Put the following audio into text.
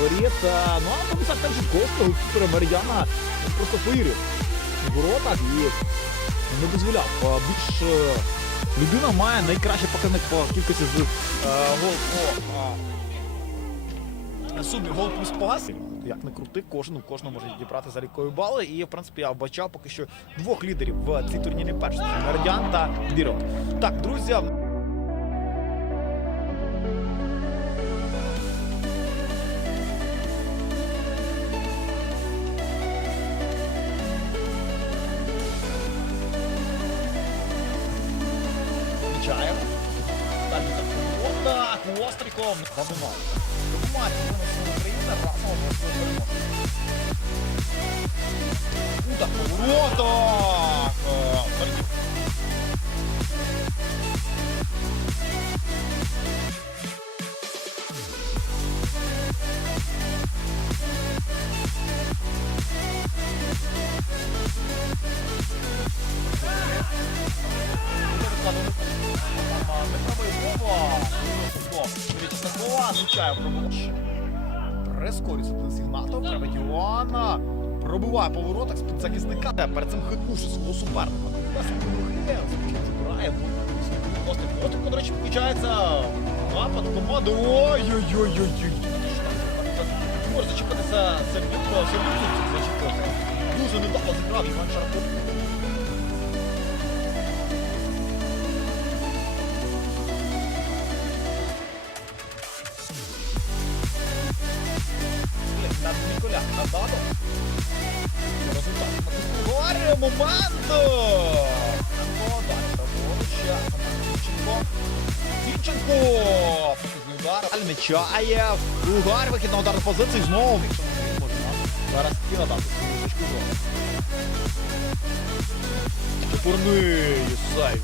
воріт. Е, Ну, а Томіса теж Костя, голкіпера Меридіана, він просто повірив в воротах і не дозволяв. Більш е, людина має найкращий показник по кількості з е, гол по сумі гол плюс пас. Як не крути, кожен у кожного може дібрати за лікою бали. І в принципі я бачав поки що двох лідерів в цій турнірній першості Меридіан та Бірок. Так, друзі. Включаємо. Так, так, отак, остриком. Бабумат. Бабумат, виносила Україна, разом працює перемога. Удар! Влучає пробувач. Прискорюється Денис Ігнатов. Реведіона. Пробиває по воротах з-під захисника. Перед цим хитнувши свого суперника. Збирає. Потім, до речі, включається напад команди. Ой-ой-ой-ой-ой. Може зачепитися сердюко, сердюко зачепився. Дуже недовго зіграв Іван Шарков. Ніколя Нададо. Результат. Говорю, моменту! Далі праворуч. Зінченко. Зінченко! Удар. Угар, вихід на ударну позицію. Знову. Зараз і надати свою точку зору. Чепурний сейв.